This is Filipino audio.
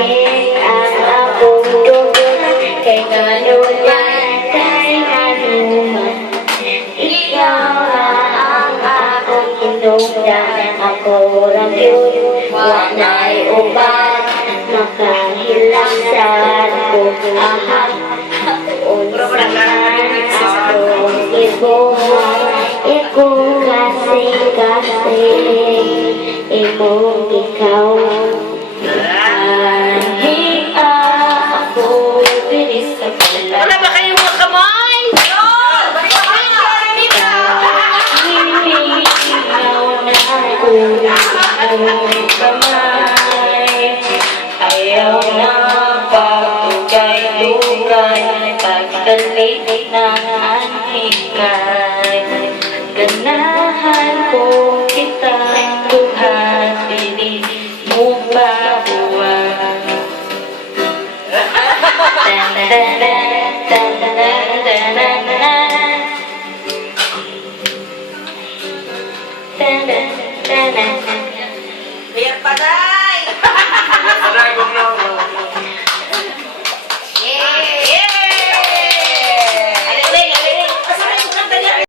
sakit ang akong dugo. Kay nganuman, kay nganuman, ikaw ang akong hinungdan. Ako lang yun, walay uban, makahilasan ko ahang. Unsaman akong ibuhat, ikaw kasi imong ikaw. Kahit ako bilis sa pala. Wala ba kayong mga kamay? Yun! Kamay na! Ikaw na ang kamay. Ayaw na pagkay-lugay, pagkalit ng hikay.